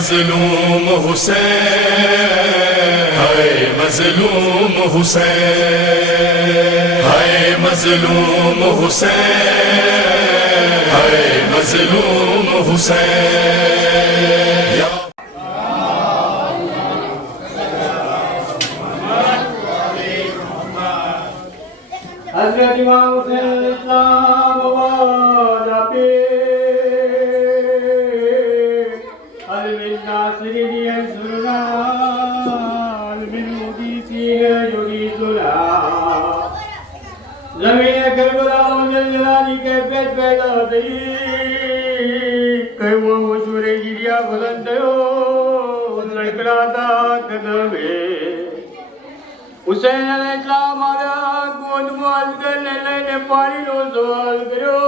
مظلوم حسین، ہائے مظلوم حسین، ہائے مظلوم حسین، ہائے مظلوم حسین۔ حضرت امام حسین علیہ السلام آواز آپے علم الناصرین ینصرنا علم المقیسین یغیثنا زمین کربلا جلجلالی کے پیٹ پیدا دی کئیوں مشہور گریا بلند ہو لکراتا قدمے حسین علیہ السلام آیا گود موال کرنے لینے پانی نو سوال کرو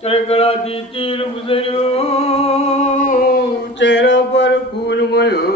چرکڑا دی تیر گزریو چہرہ پر خون ملو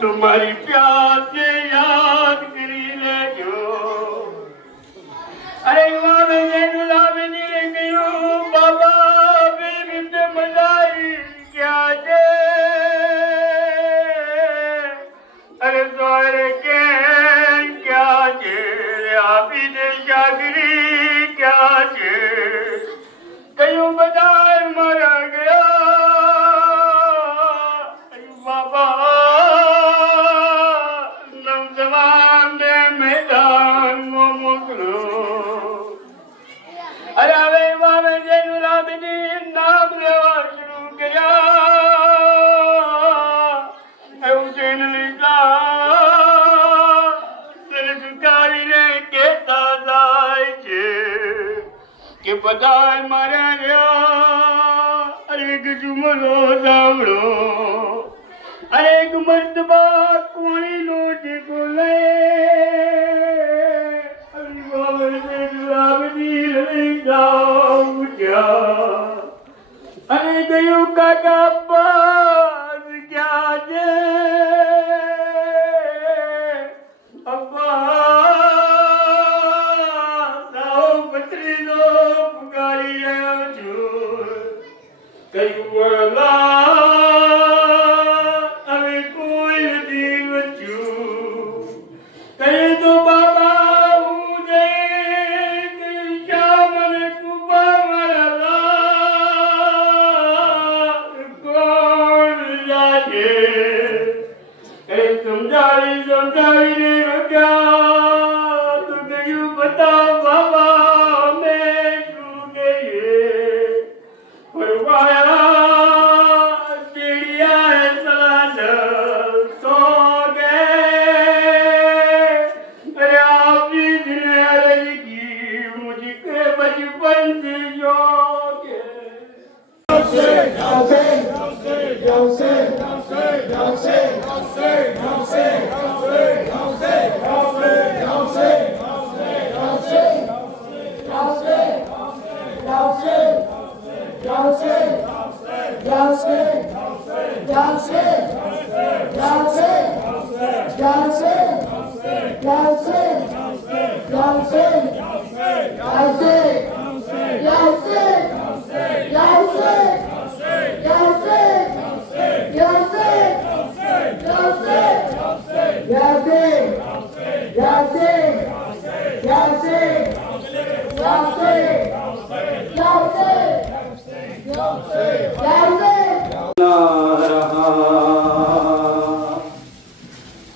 تمہاری پیاس سے یاد کری لے جو ارے امام زین العابدین لے گئیو بابا بی بی ملائی کیا جے ارے زہر کین کیا جے عابد شاگری کیا جے کئیوں بدائے مرا گیا بابا بدائے مارا گیا ارے ایک جملو داوڑو ارے ایک مرتبہ کوئی لوٹ کو لے ارے بابر سے العابدین علیہ السلام کیا ارے گیو کاکا عباس کیا جے Hussein, Hussein, Hussein, Hussein, Hussein, Hussein, Hussein.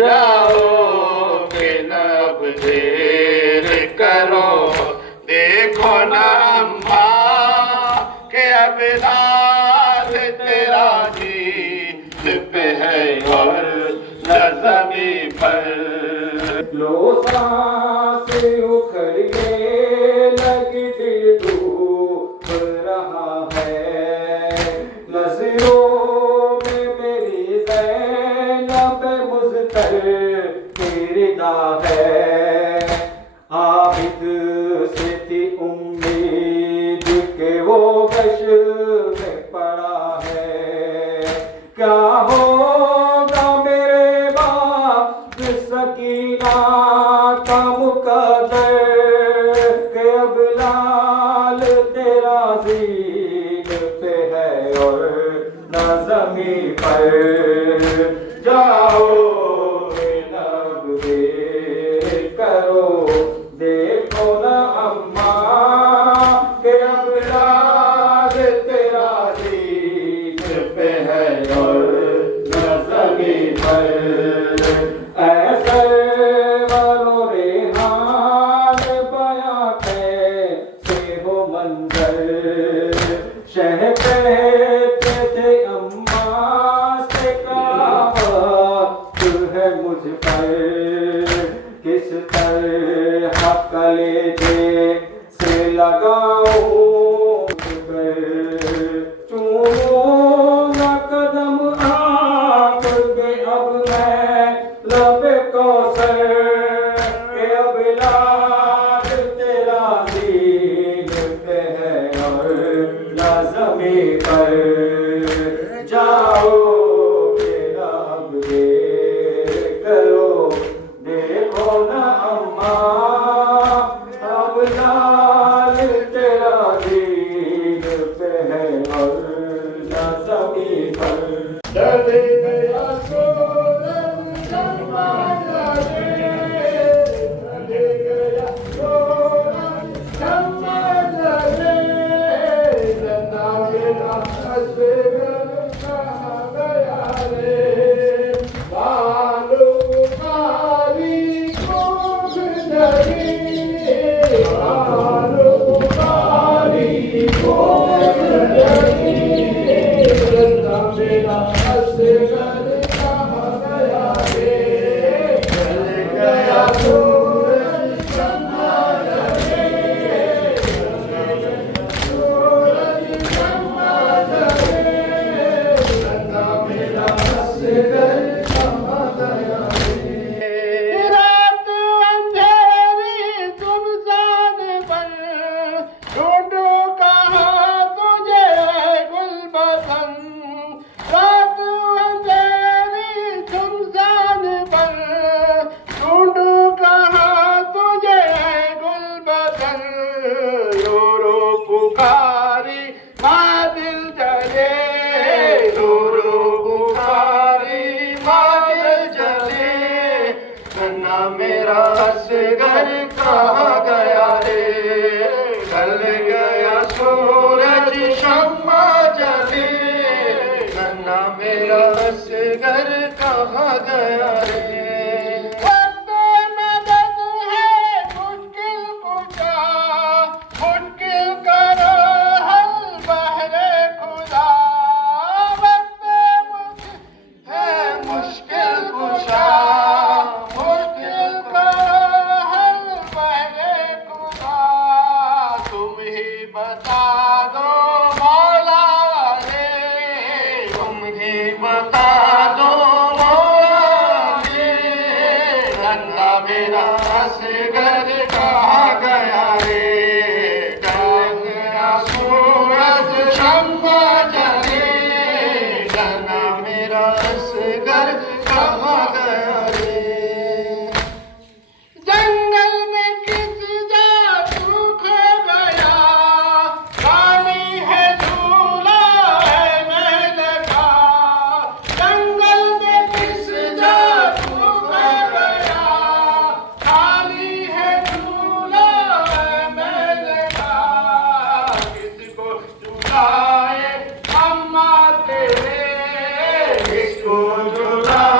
جاؤ کہ نہ اب دیر کرو دیکھو نا اماں کہ اب لال تیرا دین پہ ہے اور نہ زمین پر لو سانس اکھڑنے لگی دل ڈوب رہا ہے نظروں میں میری زینب مضطر کی ردا ہے عابد سے تھی امید کہ وہ گش میں پڑا ہے کیا ہوگا میرے باپ سکینہ کا مقدر کہ اب لال تیرا زین پہ ہے اور نہ زمین پر جاؤ اب دیر کرو دیکھو نا اماں کہ اب لال تیرا زین پہ ہے اور نہ زمین پر ایسے ورو ریحان بیاں کیسے ہو منظر شہ کہتے تھے اماں سے کہاوت ہے مجھ پر کس طرح کلیجے سے لگاؤں چوموں نہ قدم آپ کے اب میں لب کوثر کہ اب لال تیرا دین پہ ہے اور نہ زمین پر جاؤ کہ اب دیر کرو دیکھو نا اماں اب لال تیرا دین پہ ہے اور نہ زمین پر ڈلے گیا سورج شمع جلے ڈلے گیا سورج شمع جلے ننا میرا اصغر کہاں گیا رے بالو کاری کوکھ جلی بالو کاری کوکھ جلی ننا میرا اصغر کہاں گیا رے ڈل گیا سورج شمع جلے سورج شمع جلے ننا میرا اصغر کہاں گیا رے رات اندھیری سمسان پر ڈھونڈو کہاں تجھے گل بسن رات اندھیری سمسان پر ڈھونڈو کہاں تجھے گل بسن رو رو پکاری ماں دل جلے رو رو پکاری ماں دل جلے ننا میرا اصغر کہاں گیا رے ڈل گیا سورج شمع جلے ننا میرا اصغر کہاں گیا رے وقت مدد ہے مشکل کشا مشکل کرو حل بہر خدا وقت ہے مشکل کشا مشکل کرو حل بہر خدا تم ہی بتا دو مولا رے تم ہی بتا دو مولا رے ننا میرا اصغر کہاں گیا رے ڈل گیا سورج شمع جلے ننا میرا اصغر کہاں گیا رے جنگل میں کس جادو کھو گیا خالی ہے جھولا ہے میلے کا جنگل میں کس جادو کھو گیا خالی ہے جھولا ہے میلے کا کس کو جھولائے اماں تیرے کس کو جھولائے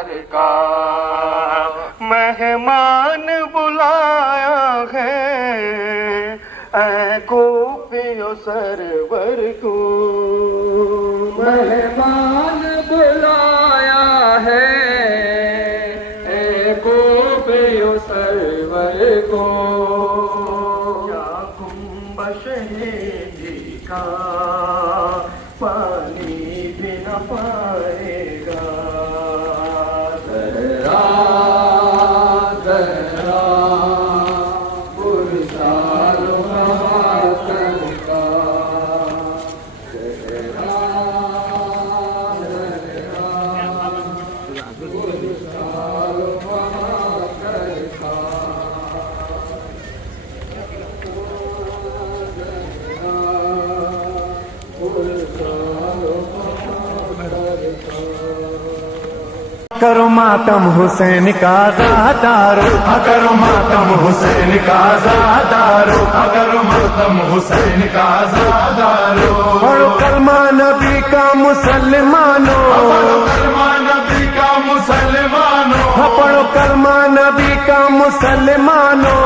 سرکار مہمان بلایا ہے اے کوپیو سرور کو مہمان بلایا ہے اے کوپیو سرور کو یا کنبش شہیدی کا پانی بھی نہ پائے گا زہرا زہرا پرسال بہادر کا زہرا زہرا پرسال بہادر کا کرو ماتم حسین کا زادارو کرو ماتم حسین کا زادارو کرو ماتم حسین کا زادارو پڑھو کلمہ نبی کا مسلمانوں کلمہ نبی کا مسلمانوں پڑھو کلمہ نبی کا مسلمانوں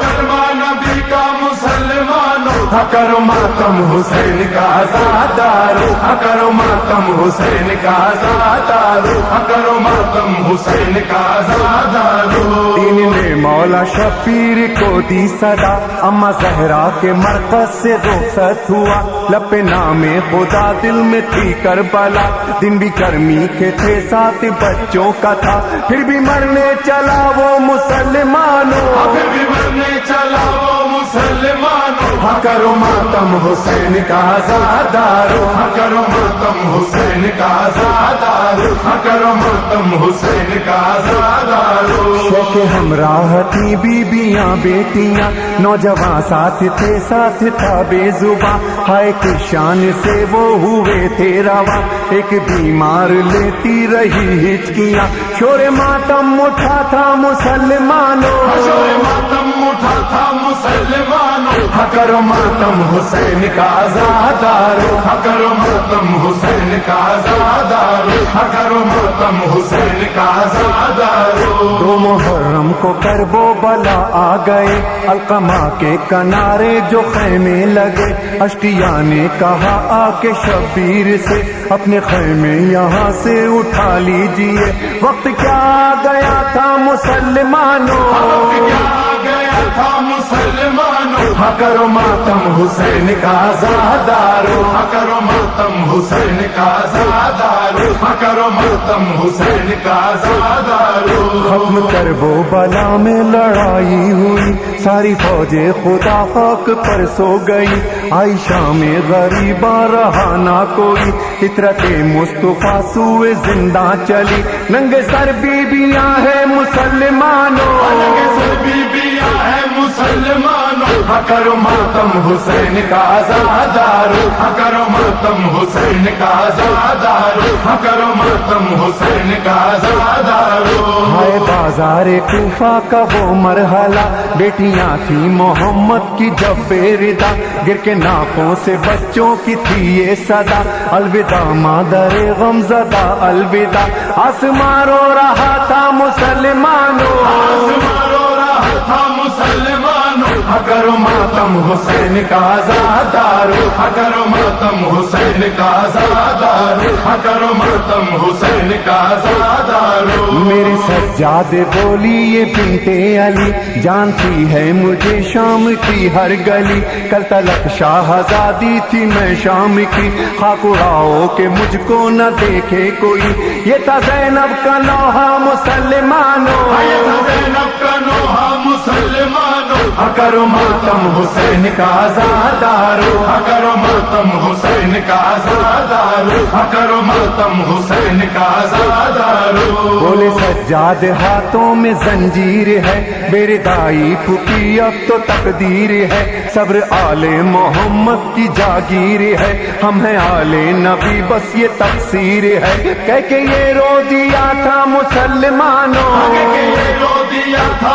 کلمہ نبی کا مسلمانوں کرو ماتم حسین کا زادارو کرو ماتم حسین کا زادارو کرو ماتم حسین کا زادارو دین نے مولا شفیر کو دی صدا اما زہرا کے مرکز سے رخصت ہوا لب نام خدا دل میں تھی کربلا دن بھی گرمی کے تھے 7 بچوں کا تھا پھر بھی مرنے چلا وہ مسلمانوں پھر بھی مرنے چلا وہ مسلمانوں کرو ماتم حسین کا زادارو کرو ماتم حسین کا زادارو کرو ماتم حسین کا زادارو شیخ ہمراہ تھی بیبیاں بیٹیاں نوجوان ساتھ تھے ساتھ تھا بے زباں ہائے کی شان سے وہ ہوئے تھے رواں ایک بیمار لیتی رہی ہچکیاں شور ماتم اٹھا تھا مسلمانوں شور ماتم اٹھا تھا مسلمانوں کرو ماتم حسین کا زادارو کرو ماتم حسین کا زادارو کرو ماتم حسین کا زادارو 2 محرم کو کربو بلا آ گئے القمہ کے کنارے جو خیمے لگے اشقیا نے کہا آ کے شبیر سے اپنے خیمے یہاں سے اٹھا لیجئے وقت کیا آ گیا تھا مسلمانوں کیا گیا تھا مسلمانوں کرو ماتم حسین کا زادارو کرو ماتم حسین کا زادارو کرو ماتم حسین کا زادارو ختم کربو بلا میں لڑائی ہوئی ساری فوجیں خدا خاک پر سو گئی آئی شام غریباں رہا نہ کوئی فطرت مصطفیٰ سوئے زندہ چلی ننگے سر بیبیاں ہے مسلمانوں بیبیاں ہے مسلمانوں کرو ماتم حسین کا زادارو کرو ماتم حسین کا زادارو کرو ماتم حسین کا زادارو ہائے بازار کوفہ کا وہ مرحلہ بیٹیاں تھی محمد کی جب بے ردا گر کے ناکوں سے بچوں کی تھی یہ صدا الوداع مادر غمزدہ الوداع آسمان رو رہا تھا مسلمانوں تھا مسلمانوں کرو ماتم حسین کا زادارو کرو ماتم حسین کا زادارو کرو ماتم حسین کا زادارو میرے سجاد بولی یہ بنت علی جانتی ہے مجھے شام کی ہر گلی کل تلک شاہزادی تھی میں شام کی خاک اڑاؤ کہ مجھ کو نہ دیکھے کوئی یہ تھا زینب کا نوحہ مسلمانوں زینب کا نوحہ مسلمانوں کرو ماتم حسین کا زادارو کرو ماتم حسین کا زادارو کرو ماتم حسین کا زادارو بولے سجاد ہاتھوں میں زنجیر ہے بیردائی پھکی اب تو تقدیر ہے صبر آل محمد کی جاگیر ہے ہم ہیں آل نبی بس یہ تقصیر ہے کہہ کے یہ رو دیا تھا مسلمانوں یہ رو دیا تھا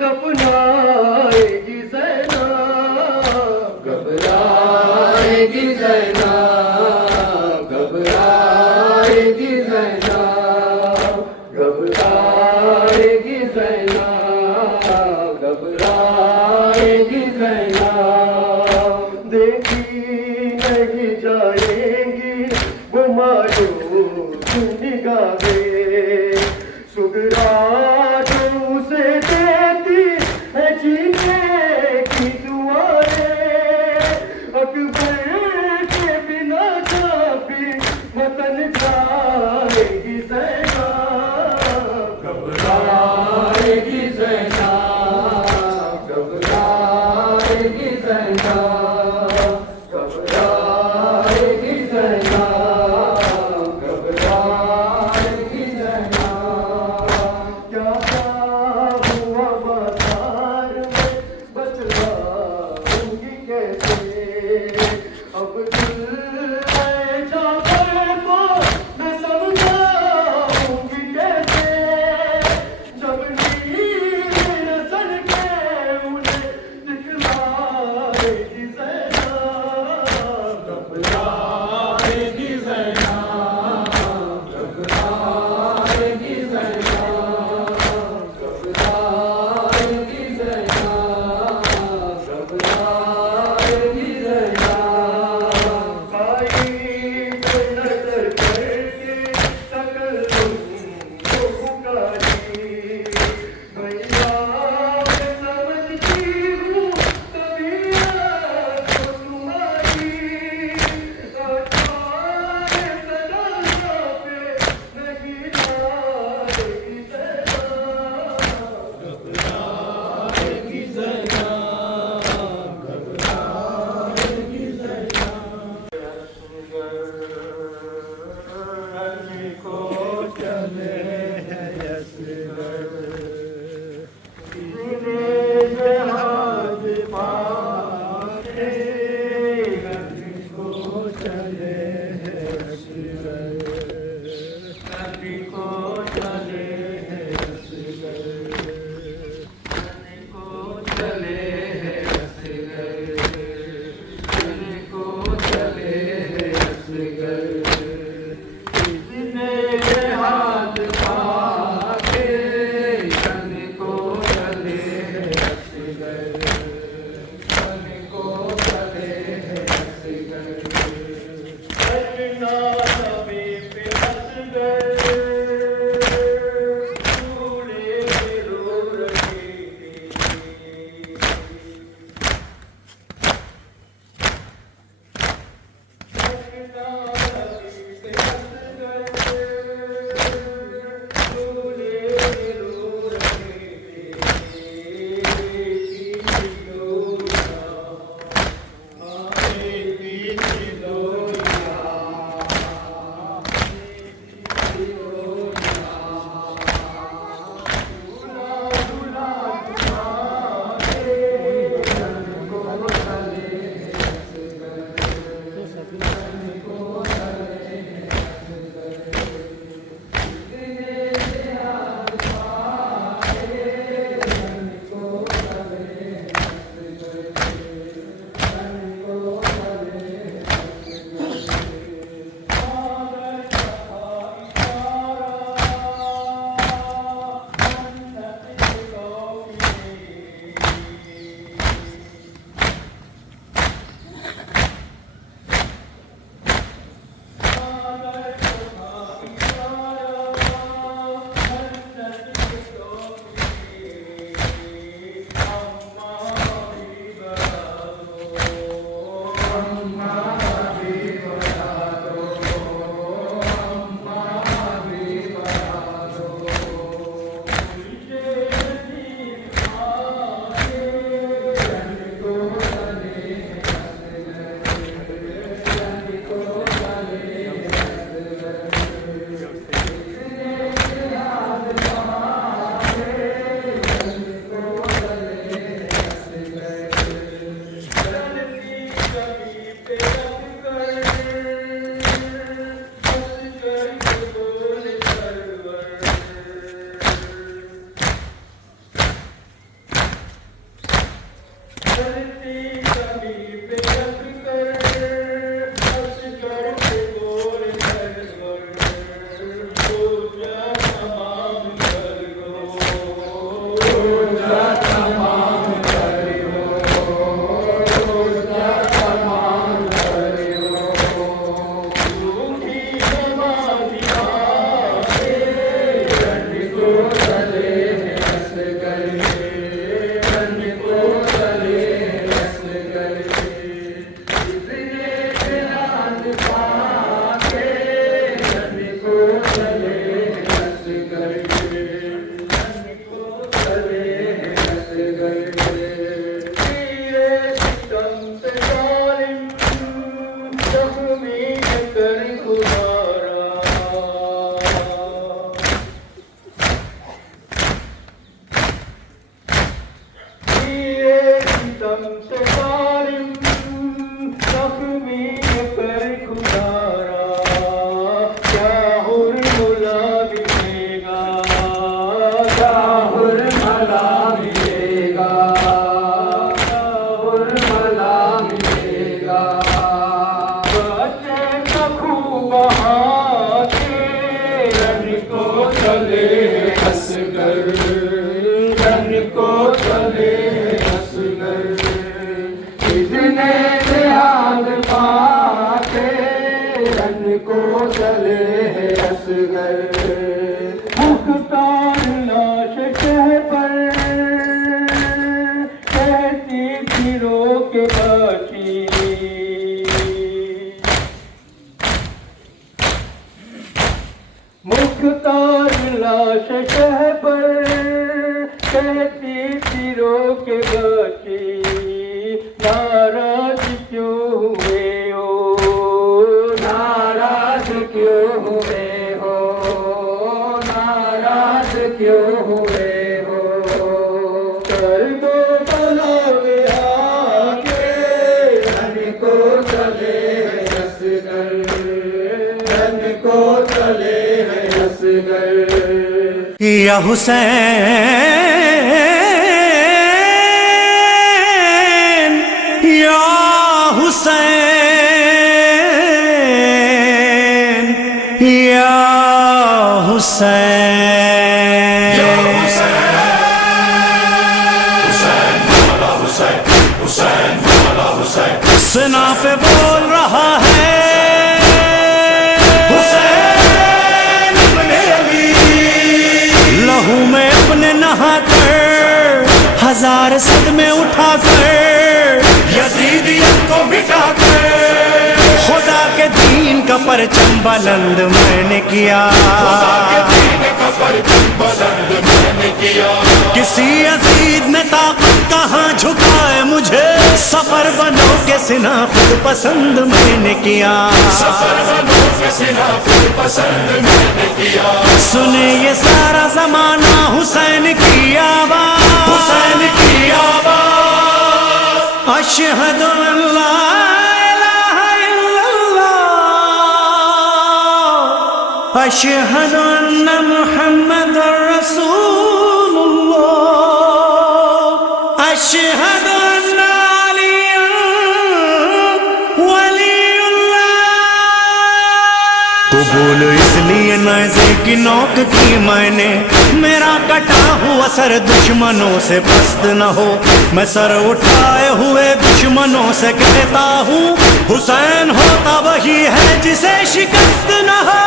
دفنائے گی زینب گھبرائے گی زینب گھبرائے گی زینب گھبرائے گی زینب گھبرائے گی زینب دیکھی نہیں جائیں گی وہ مایوس نگاہیں سغرا جو اسے دیتی ہے جینے کی دعائیں اکبر کے بنا جابی وطن جائے گی زینب گھبرائے گی زینب گھبرائے گی زینب گھبرائے گی زینب گھبرائے گی زینب کیا ہوا بازار میں بتلاؤں گی کیسے اب دل ہے جعفر کو میں سمجھاؤں گی کیسے جب نیند یا حسین یا حسین یا حسین سنا پہ بول رہا ہے ہزار صدمے اٹھا کر یزیدیت کو مٹا کر خدا کے دین کا پرچم بلند میں نے کیا، کسی عزیز نے طاقت کہاں جھکائے مجھے، سفر بنو کے سنا خود پسند میں نے کیا، سنے یہ سارا زمانہ حسین کی آواز، حسین کی آواز، اشہد ان لا الہ الا اللہ، اشہد ان محمد رسول اللہ، اشہد ان علی ولی اللہ۔ قبول اس لیے نیزے کی نوک کی میں نے، میرا کٹا ہوا سر دشمنوں سے پست نہ ہو، میں سر اٹھائے ہوئے دشمنوں سے کہتا ہوں حسین ہوتا وہی ہے جسے شکست نہ ہو،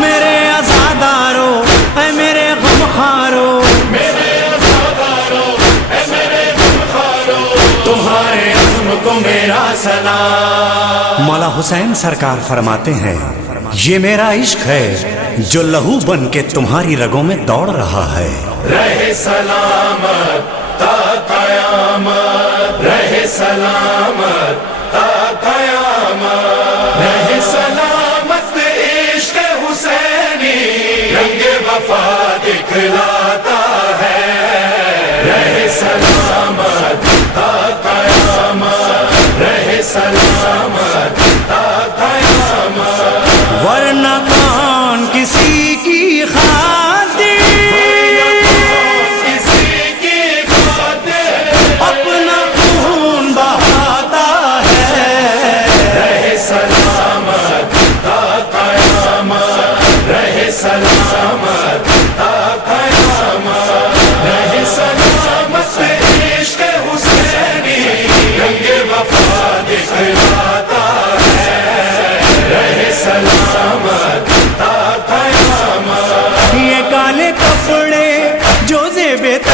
میرے عزادارو اے میرے غمخارو، تمہارے عزم کو میرا سلام۔ مولا حسین سرکار فرماتے ہیں یہ میرا عشق ہے جو لہو بن کے تمہاری رگوں میں دوڑ رہا ہے، رہے سلامت تا قیامت، رہے سلامت تا قیامت، رہے سلامت عشق حسینی رنگ وفا دکھلاتا ہے، رہے سلامت تا قیامت، رہے سلامت تا قیامت، ورنہ کون کسی کی خاطر، کسی کی خاطر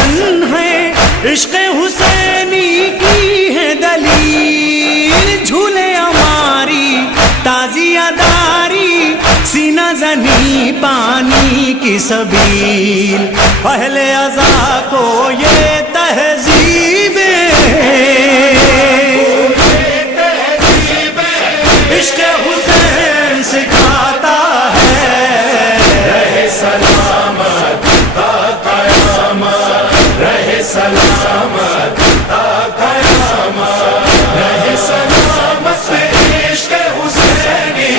روشن ہے، عشق حسینی کی ہے دلیل، جھولے ہماری تازیہ داری، سینہ زنی پانی کی سبیل، اہل عزا کو یہ تہذیب عشق حسین سکھاتا ہے، رہے سلامت تا قیامت، رہے سلامت تا قیامت، رہے سلامت عشق حسینی،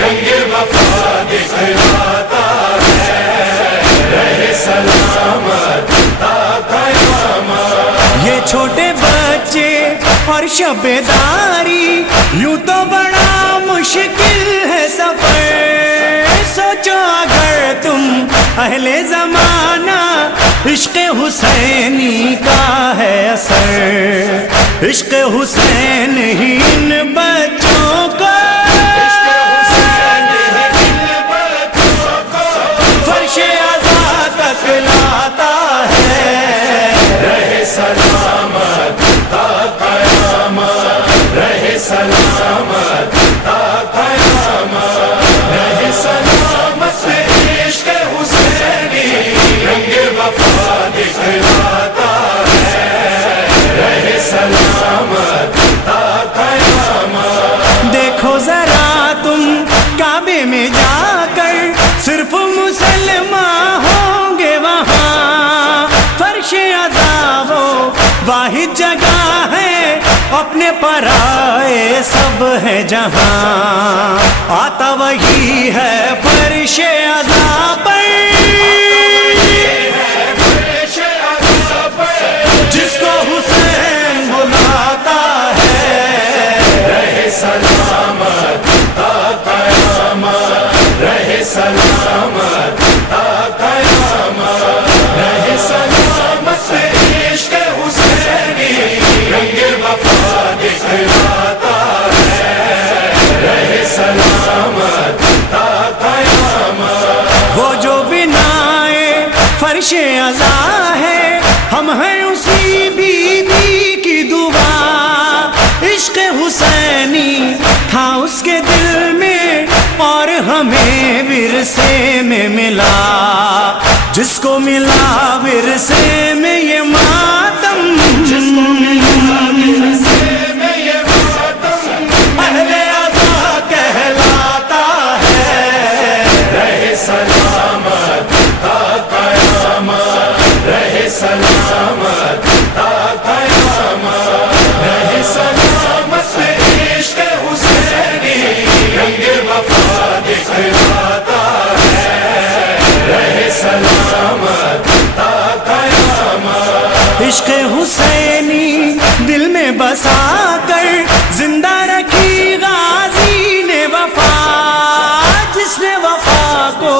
رنگ وفا دکھلاتا ہے، رہے سلامت تا قیامت۔ یہ چھوٹے بچے اور شب داری، یوں تو بڑا مشکل ہے سفر، سوچو اگر تم اہل زمانہ، عشق حسینی کا ہے اثر، عشق حسین ہی ان بچوں کو فرش عزا تک لاتا ہے، رہے سلامت تا قیامت، رہے سلامت تا قیامت، رہے سلامت عشق حسینی، رنگ وفا دکھلاتا ہے، رہے سلامت تا قیامت۔ دیکھو ذرا تم کعبے میں جا کر، صرف مسلمان ہوں گے وہاں، فرش عزا وہ واحد جگہ ہے، اپنے پرائے سب ہے جہاں، آتا وہی ہے فرش عزا پر، جس کو حسین بلاتا ہے، رہے سلامت تا قیامت، رہے سلامت تا قیامت، رہے سلامت عشق حسینی، رنگ وفا دکھلاتا ہے، رہے سلامت تا قیامت۔ وہ جو بنائے فرش عزا ہے، ہم ہیں اسی بی بی کی دعا، عشق حسینی تھا اس کے دل میں، اور ہمیں ورثے میں ملا، جس کو ملا ورثے میں یہ ماتم، جس کو ملا ورثے میں یہ ماتم، اہل عزا کہلاتا ہے، رہے سلامت تا قیامت، رہے سلامت تا قیامت، رہے سلامت عشق حسینی، رنگ وفا دکھلاتا ہے، رہے سلامت تا قیامت۔ عشق حسینی دل میں بسا کر، زندہ رکھی غازی نے وفا، جس نے وفا کو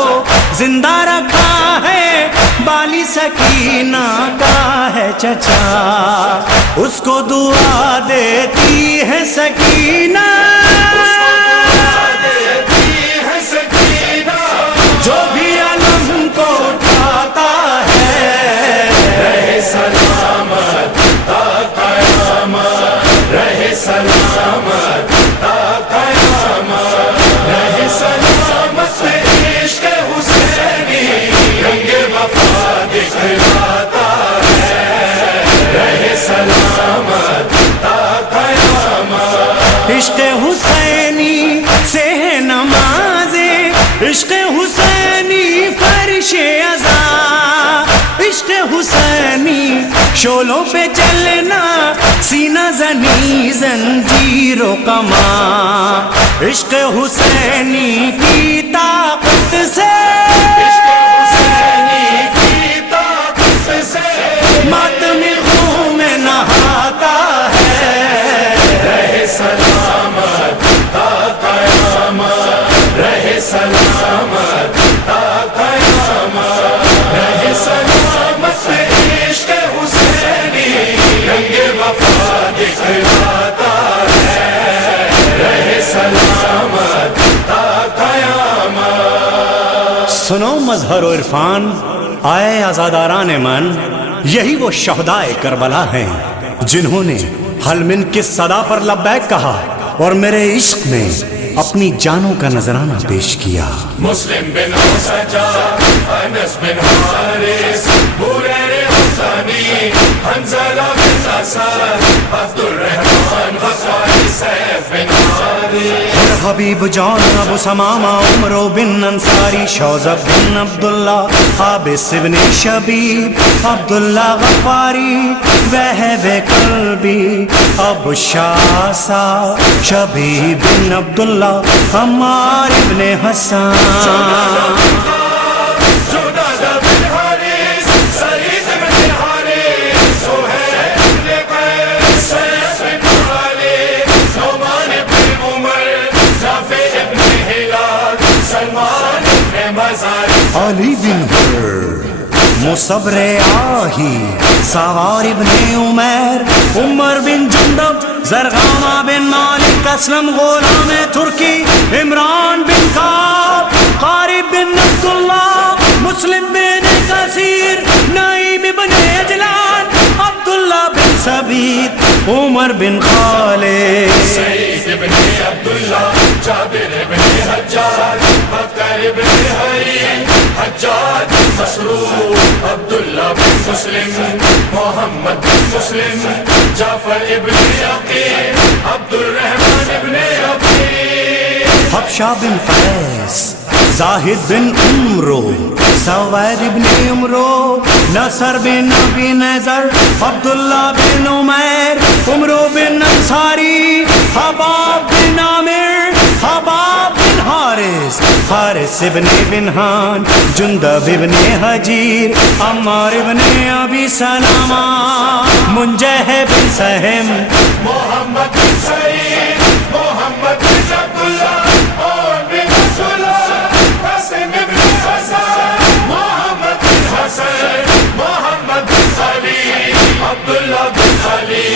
زندہ رکھا ہے، بالی سکینہ کا ہے چچا، اس کو دعا دیتی ہے سکینہ، جو بھی علم کو اٹھاتا ہے، رہے سلامت تا قیامت، رہے سلامت تا قیامت، رہے سلامت عشق حسینی، رنگ وفا دکھلاتا ہے، رہے سلامت تا قیامت۔ عشق حسینی سے ہے نمازیں، عشق حسینی فرش عزا، عشق حسینی شولوں پہ چلنا، سینہ زنی زنجیر و کماں، عشق حسینی کی طاقت سے، حسینی کی طاقت سے، ماتم خون میں نہاتا ہے، رہے سلامت تا قیامت، رہے سلامت تا قیامت، رہے سلامت عشق حسینی، رنگ وفا دکھلاتا ہے، رہے سلامت تا قیامت۔ سنو مظہر و عرفان، آئے آزاداران من، یہی وہ شہدائے کربلا ہیں جنہوں نے حلمن کی صدا پر لبیک کہا اور میرے عشق میں اپنی جانوں کا نذرانہ پیش کیا. مسلم بن سجاد، انس بن حارث، بریر حسنی، حنزلہ بن اسد، عبد الرحمن غفاری، سیف بن حارث اور حبیب جان ابو سمامہ، عمرو بن انصاری، شوذب بن عبداللہ، حابس بن شبیب، عبداللہ غفاری، وہب قلبی، ابو شاسا، شبیب بن عبداللہ، عمار ابن حسان، جناد بن حارث، سعید بن حارث، سہیل بن قیس، سیف بن خالد، نعمان بن عمر، نافع بن ہلال، سلمان بن مزار، علی بن حر، مصبر آہی، سوار ابن عمیر، عمر بن جندب، زرغامہ بن مالک، اسلم غلام ترکی، عمران بن کعب، قارب بن عبداللہ، مسلم بن کثیر، نعیم بن عجلان، عبداللہ بن ثبیت، عمر بن خالد، سعید بن عبداللہ، جابر بن حجاج، بکر بن حی، حجاج مسرور، عبداللہ بن مسلم، محمد بن مسلم، جعفر ابن عقیل، عبد الرحمن ابن عقیل، حبشہ بن قیس، زاہد بن عمرو، سوید بن عمرو، نصر بن ابی نذر، عبداللہ بن عمیر، عمرو بن انصاری، حباب بن عامر، حباب بن حارث، حارث ابن بنہان، جندب ابن حجیر، عمار ابن ابی سلامہ، منجہ بن سہم، محمد بن سعید، محمد بن عبداللہ، اور بن رسولہ، قاسم بن حسن، محمد بن حسن، محمد بن علی، عبداللہ بن علی،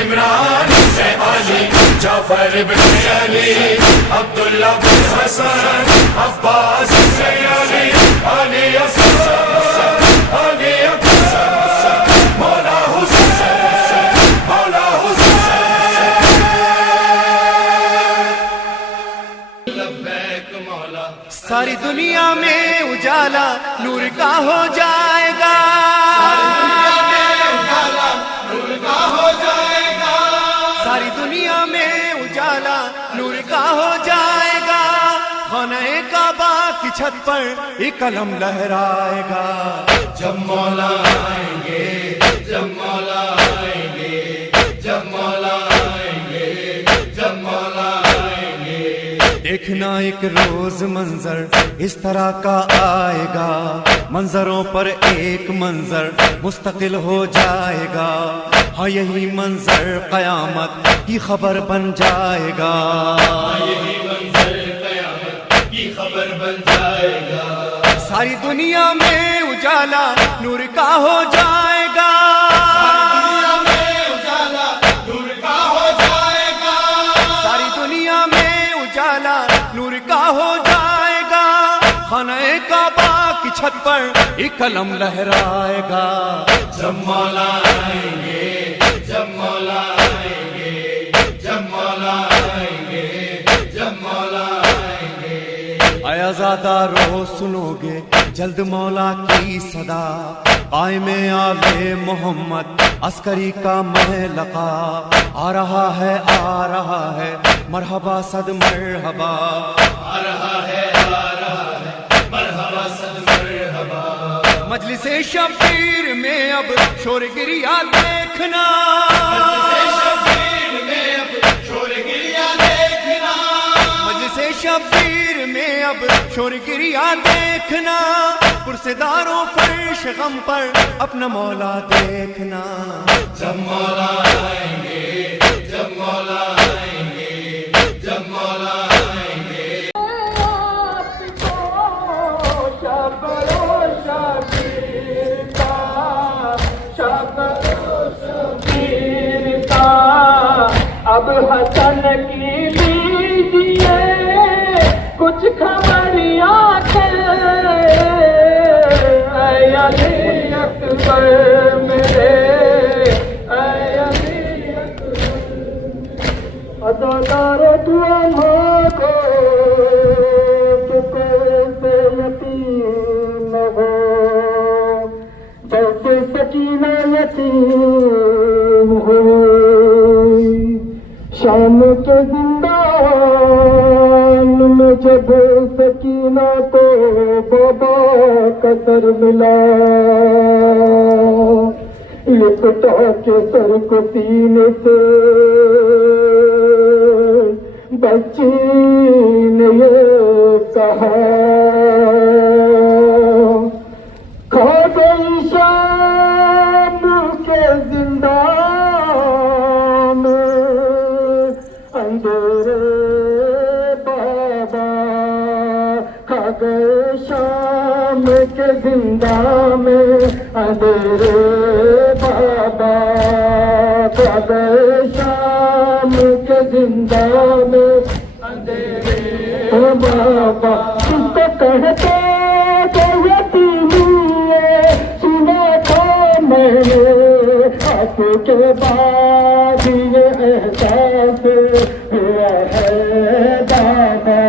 عمران بن علی، جعفر بن علی، عبداللہ بن حسن، عباس بن علی، علی اصغر، علی اکبر، مولا حسین، مولا حسین، لبیک مولا. ساری دنیا میں اجالا نور کا ہو جائے گا، ساری دنیا میں اجالا نور کا ہو جائے گا، خانہ کعبہ کی چھت پر ایک علم لہرائے گا. جب مولا آئیں گے، جب مولا آئیں گے، جب مولا آئیں گے، جب مولا آئیں گے. دیکھنا ایک روز منظر اس طرح کا آئے گا، منظروں پر ایک منظر مستقل ہو جائے گا، ہاں یہی منظر قیامت کی خبر بن جائے گا، یہی منظر قیامت کی خبر بن جائے گا. ساری دنیا میں اجالا نور کا ہو جائے گا، ساری دنیا میں اجالا نور کا ہو جائے گا، خانہ کعبہ کی چھت پر ایک علم لہرائے گا. جب مولا آئیں گے، جب مولا آئیں گے، جب مولا آئیں گے، جب مولا آئیں گے. اے آزادہ رو سنو گے جلد مولا کی صدا، قائم آل محمد عسکری کا مہلقا، آ رہا ہے آ رہا ہے مرحبا صد مرحبا، آ رہا ہے آ رہا ہے مرحبا صد مرحبا. مجلس شبیر میں اب شور گریا دیکھنا، شبیر میں اب شور گریا دیکھنا، مجلس شبیر میں اب شور گریا دیکھنا، پرسداروں فرش غم پر اپنا مولا دیکھنا. جب مولا آئیں گے، جب مولا آئیں گے، جب مولا آئیں گے. اب حسن کی لیجیے کچھ خبریاں علی اکبر سکینہ یتیم ہوئی شام کے زندان میں جب سکینہ کو بابا کا سر ملا لپٹا کے سر کو سینے سے بچی نے یہ کہا کھا گئی شام کے زندان میں اندھیرے بابا کھا گئے شام کے زندان میں اندھیرے بابا کھا گئے شام کے زندان میں اندھیرے بابا کس کو کہتے سنا تھا میں نے آپ کے بعد یہ احساس ہوا ہے بابا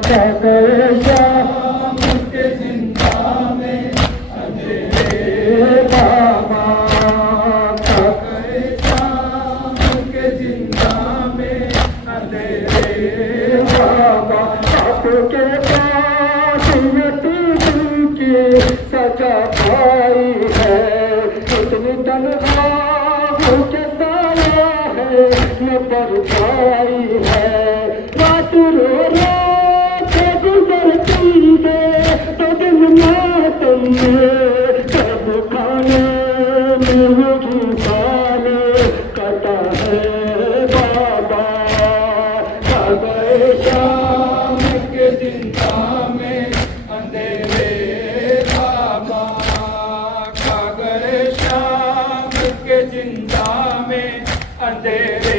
کھا گئے شام کے زندان میں اندھیرے بابا کھا گئے شام کے زندان میں اندھیرے بابا آپ کے پاس یتیم کی سجا پائی ہے اتنی تنہائی کے سایہ ہے میں پر پائی ہے رات رو رات گزرتی ہے تو دن ماتم میں سب کھانے میں وہی سال کٹا ہے بابا کھا گئے شام کے زندان میں اندھیرے بابا کھا گئے شام کے زندان میں اندھیرے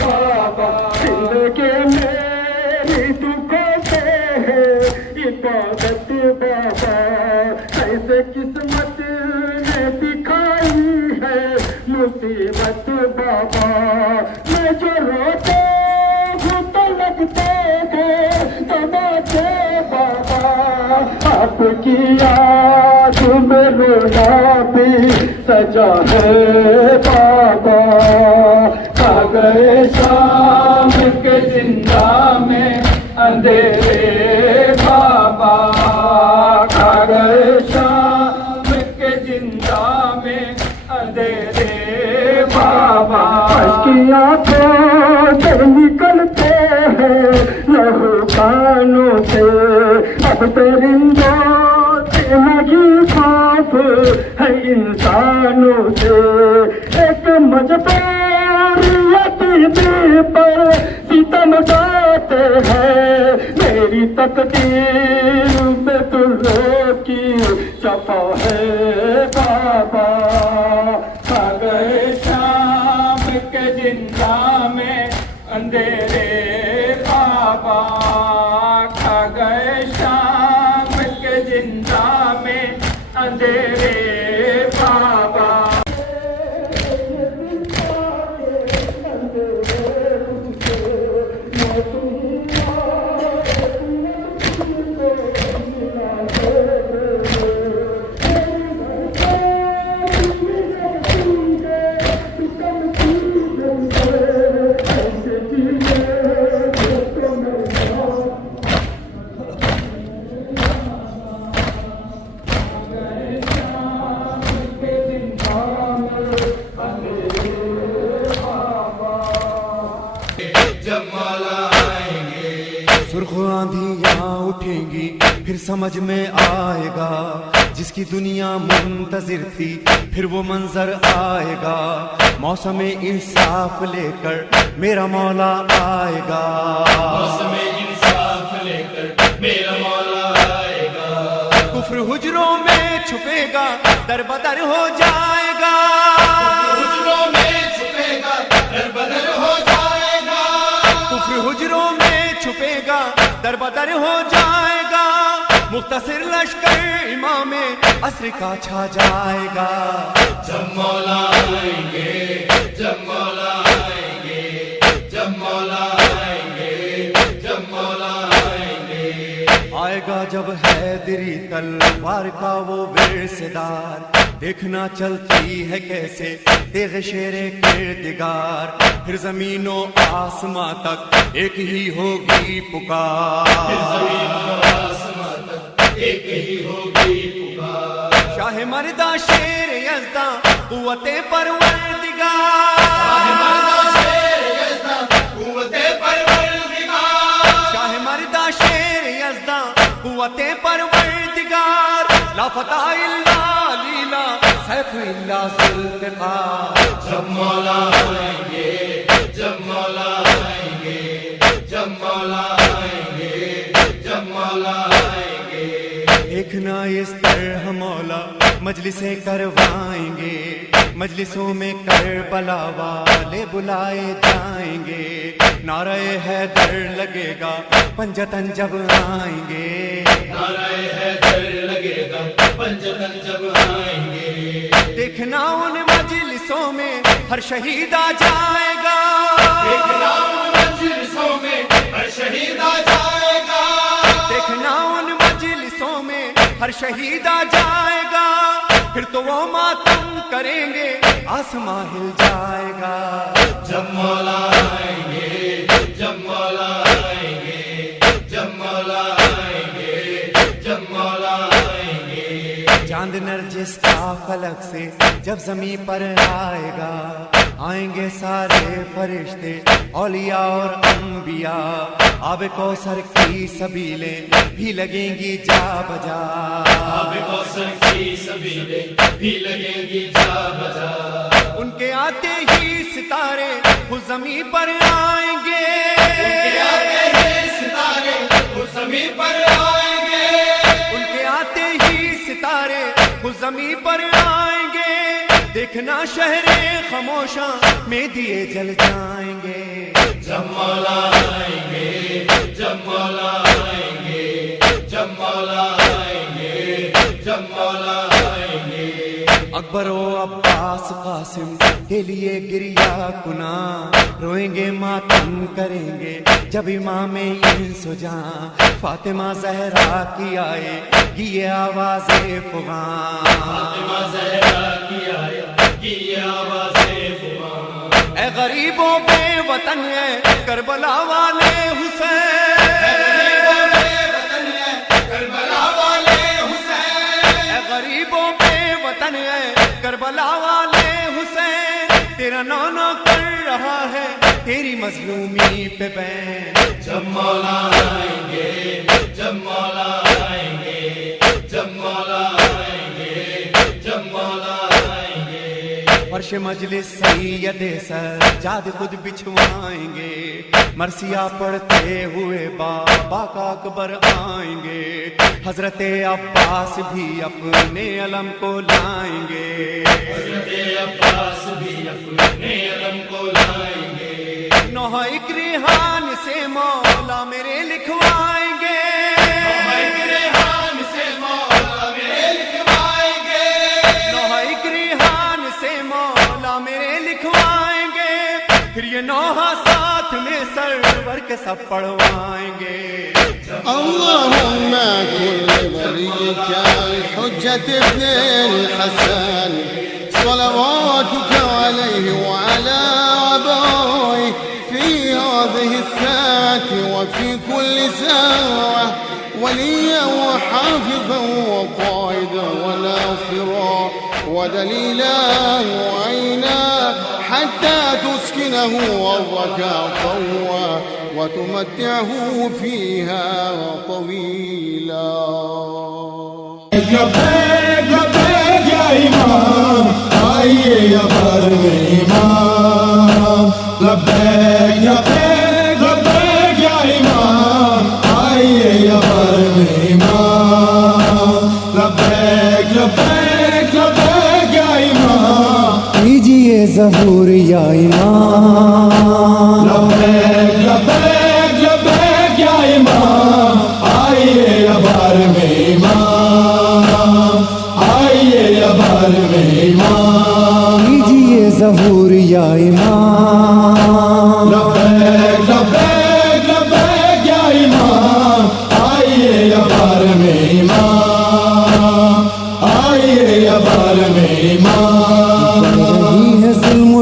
بابا زندگی میری دکھوں سے ہے عبادت بابا ایسے قسمت نے دکھائی ہے مصیبت بابا میں جو روتے ہوں تو لگتے ہیں تماچے بابا آپ کی یاد میں رونا بھی سجا ہے بابا کھا گئے شام کے زندان میں اندھیرے بابا کھا گئے شام کے زندان میں اندھیرے بابا کی آنکھوں سے نکلتے ہیں لہو کانوں سے اب پرندوں سے نہیں خوف ہے انسانوں سے ایک مجبوریت پر ستم گاتے ہیں میری تقدیر میں تلو کی شفا ہے بابا کھا گئے شام کے زندان میں اندھیرے بابا کھا گئے شام کے زندان میں اندھیرے بابا سرخ آندھیاں اٹھیں گی پھر سمجھ میں آئے گا جس کی دنیا منتظر تھی پھر وہ منظر آئے گا موسم انصاف لے کر میرا مولا آئے گا موسم انصاف لے کر میرا مولا آئے گا کفر حجروں میں چھپے گا در بدر ہو جائے گا حجروں میں چھپے گا در بدر ہو جائے گا کفر حجروں میں چھپے گا در بدر ہو جائے گا مختصر لشکر امام عصر کا چھا جائے گا جب مولا آئیں گے جب مولا آئیں گے جب مولا آئیں گے جب مولا آئیں گے آئے گا جب حیدری تلوار کا وہ ورث دار دیکھنا چلتی ہے کیسے تیغ شیر کردگار، پھر زمین و آسماں تک ایک ہی ہوگی پکار، شاہ مردہ شیر یزداں قوت پروردگار، شاہ مردہ شیر یزداں قوت پروردگار، لا فتح الا لیلا سیف الا ذوالفقار، جب مولا آئیں گے، جب مولا آئیں گے، جب مولا آئیں گے، جب مولا آئیں گے، دیکھنا اس طرح مولا مجلسیں کروائیں گے، مجلسوں میں کربلا والے بلائے جائیں گے، نعرہ حیدر لگے گا پنجتن جب آئیں گے، نعرہ حیدر لگے گا پنجتن جب آئیں گے، دیکھنا ان مجلسوں میں ہر شہید آ جائے گا، دیکھنا ان مجلسوں میں ہر شہید آ جائے گا، دیکھنا ان مجلسوں میں ہر شہید آ جائے گا، پھر تو وہ ماتم کریں گے آسماں ہل جائے گا، جب مولا آئیں گے، جب مولا آئیں گے، جب مولا آئیں گے، جب مولا آئیں گے، چاند نرجس کا فلک سے جب زمین پر آئے گا، آئیں گے سارے فرشتے اولیاء اور انبیاء، آب کوثر کی سبیلیں بھی لگیں گی جا بجا، آب کوثر کی سبیلیں بھی لگیں گی جا بجا، ان کے آتے ہی ستارے خود زمین پر آئیں گے، ان کے آتے ہی ستارے خود زمین پر آئیں گے، ان کے آتے ہی ستارے خود زمین پر آئیں گے، دیکھنا شہر خاموشاں میں دیے جل جائیں گے، جب مولا آئیں گے، جب مولا آئیں گے، جب مولا آئیں گے، جب مولا آئیں گے، اکبر و عباس قاسم کے لیے گریا کنا، روئیں گے ماتم کریں گے جب امام انس و جاں، فاطمہ زہرا کی آئے گی یہ آواز فغاں، فاطمہ زہرا کی آئے گی یہ آواز فغاں، اے غریبوں بے وطن ہے کربلا والے حسین، کربلا والے حسین، اے غریبوں بے وطن ہے کربلا والے حسین، تیرا نانا کر رہا ہے تیری مظلومی پہ بین، جب مولا آئیں گے، جب مولا آئیں گے، جب مولا آئیں گے، جب مولا آئیں گے، فرش مجلس سید سجاد خود بچھوائیں گے، مرثیہ پڑھتے ہوئے بابا کا اکبر آئیں گے، حضرت عباس بھی اپنے علم کو لائیں گے، حضرت عباس بھی اپنے علم کو لائیں گے، نوحہ ایک ریحان سے مولا میرے لکھوائیں گے، ایک ریحان سے مولا میرے لکھوائیں گے، نوحہ ایک ریحان سے مولا میرے لکھوائیں گے، پھر یہ نوحہ ساتھ میں سرور کے سب پڑھوائیں گے، اللهم كل وليك الحجة ابن الحسن صلواتك عليه وعلى أبويه في هذه الساعة وفي كل ساعة وليا وحافظا وقائدا وناصرا ودليلا وعينا حتى تسكنه أرضك طوى وتمتعه فيها طويلا. لبیک لبیک یا امام آئیے یا بر میں امام، لبیک لبیک لبیک یا امام آئیے یا بر میں امام، لبیک لبیک لبیک یا امام کیجئے ظہور یا امام، لبیک لبیک لبیک یا امام آئیے یا بر میں امام، آئیے یا بر میں امام، کیجئے ظہور یا امام، لبیک لبیک لبیک یا امام آئیے یا بر میں امام، آئیے یا بر میں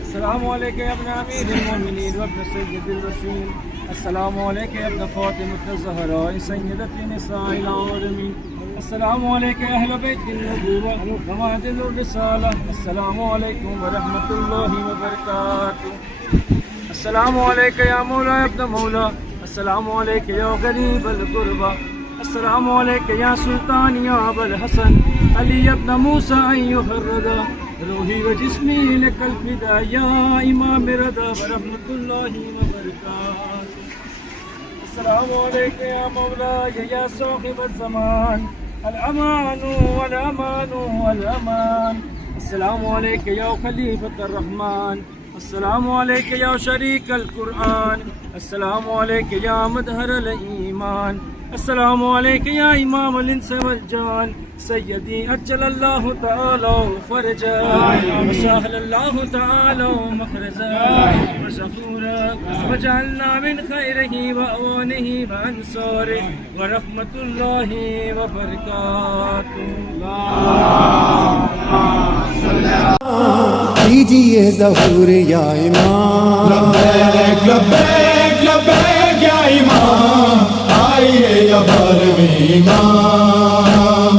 السلام علیکم یا ابن امیر المؤمنین و ابن سید الرسول السلام علیکم یا ابن فاطمة الزہراء سیدۃ نساء العالمین السلام علیکم اہل بیت النبوۃ و معدن الرسالہ السلام علیکم ورحمۃ اللہ وبرکاتہ السلام علیکم یا مولا ابن مولا السلام علیکم یا غریب الغربا السلام علیکم یا سلطان یا ابا الحسن علی ابن موسیٰ ایھا الرضا روحی و جسمی لک الفدا یا امام رضا ورحمۃ اللہ وبرکاتہ السلام علیکم یا مولا یا صاحب الزمان الامان والامان والامان السلام علیکم یا خلیفۃ الرحمن السلام علیکم یا شریک القرآن السلام علیکم یا مظہر الایمان السلام علیکم یا امام الانس والجان سیدی اجل اللہ تعالی فرجا وسهل اللہ تعالی مخرجا وشکورا وجعلنا من خیرہ واوانہ وانصارہ ورحمۃ اللہ وبرکاتہ. کیجیے ظہور یا امام لبیک لبیک لبیک یا امام آئیے یا بارہویں امام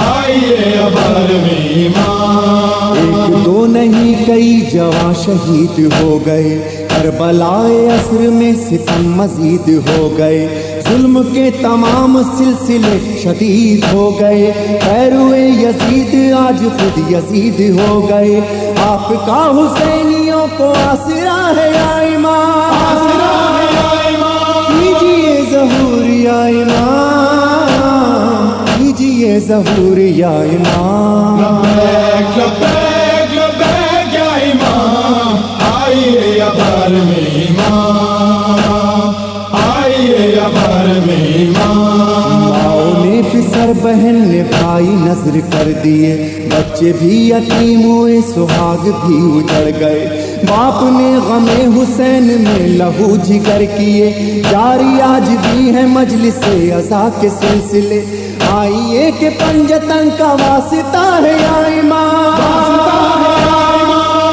آئیے یا بارہویں امام. ایک دو نہیں کئی جواں شہید ہو گئے کربلائے عصر میں ستم مزید ہو گئے ظلم کے تمام سلسلے شدید ہو گئے پیروے یزید آج خود یزید ہو گئے آپ کا حسینیوں کو آسرا ہے یا امام کیجیے ظہور یا امام کیجیے ظہور یا امام. لبیک لبیک لبیک یا امام آئیے یا بارہویں امام آئیے یا بارہویں امام. ماؤں نے پسر بہن نے بھائی نظر کر دیے بچے بھی یتیم ہوئے سہاگ بھی اجڑ گئے باپ نے غم حسین میں لہو جگر کیے جاری آج بھی ہے مجلس عزا کے سلسلے آئیے کہ پنجتن کا واسطہ ہے یا امام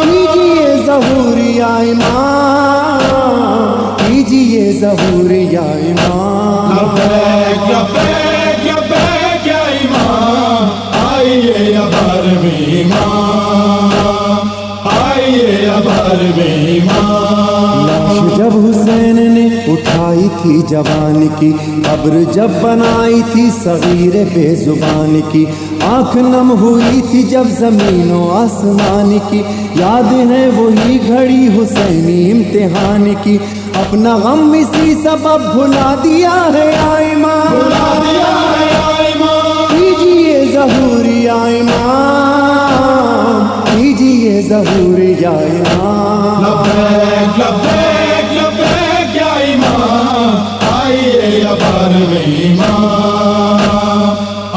کیجیے ظہور یا امام کیجیے ظہور یا امام. لبیک لبیک لبیک یا امام آئیے یا بارہویں امام آئیے یا بارہویں امام. لاش جب حسین نے اٹھائی تھی جوان کی قبر جب بنائی تھی صغیر بے زبان کی آنکھ نم ہوئی تھی جب زمین و آسمان کی یاد ہے وہی گھڑی حسینی امتحان کی اپنا غم اسی سبب بھلا دیا ہے یا امام کیجیے ظہور یا امام کیجیے ظہور یا امام. لبیک لبیک لبیک یا امام آئیے یا بارہویں امام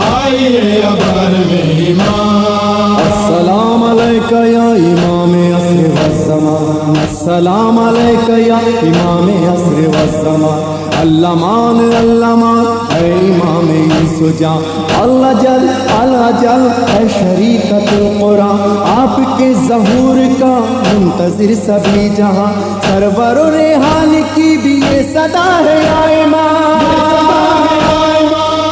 آئیے یا بارہویں امام. السلام علیکہ یا امام عصر والزمان السلام علیکہ یا امام عصر والزمان. المان المان اے امام عیسی سجا اللہ جل ہے شریکت القرآن، آپ کے ظہور کا منتظر سبھی جہاں، سرور و ریحان کی بھی یہ صدا ہے یا امام،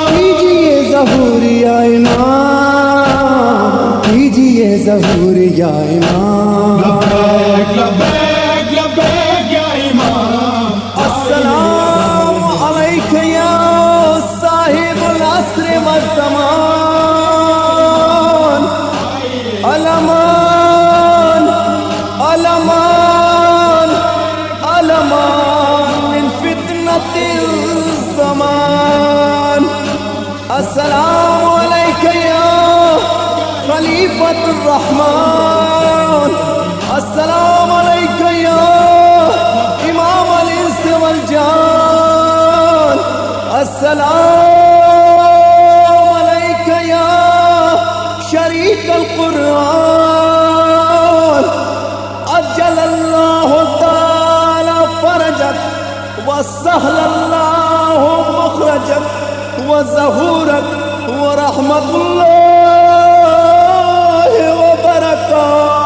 کیجئے ظہور یا امام، کیجئے ظہور یا امام، لبیک لبیک لبیک یا امام، السلام علیک یا صاحب العصر والزمان، علمان علمان علمان من فتنة الزمان، السلام علیک یا خلیفۃ الرحمن، السلام علیک یا امام الانس والجان، السلام علیک یا شریک القرآن، عجل اللہ تعالی فرجک وسهل اللہ مخرجک وظہورک ورحمت اللہ وبرکاتہ.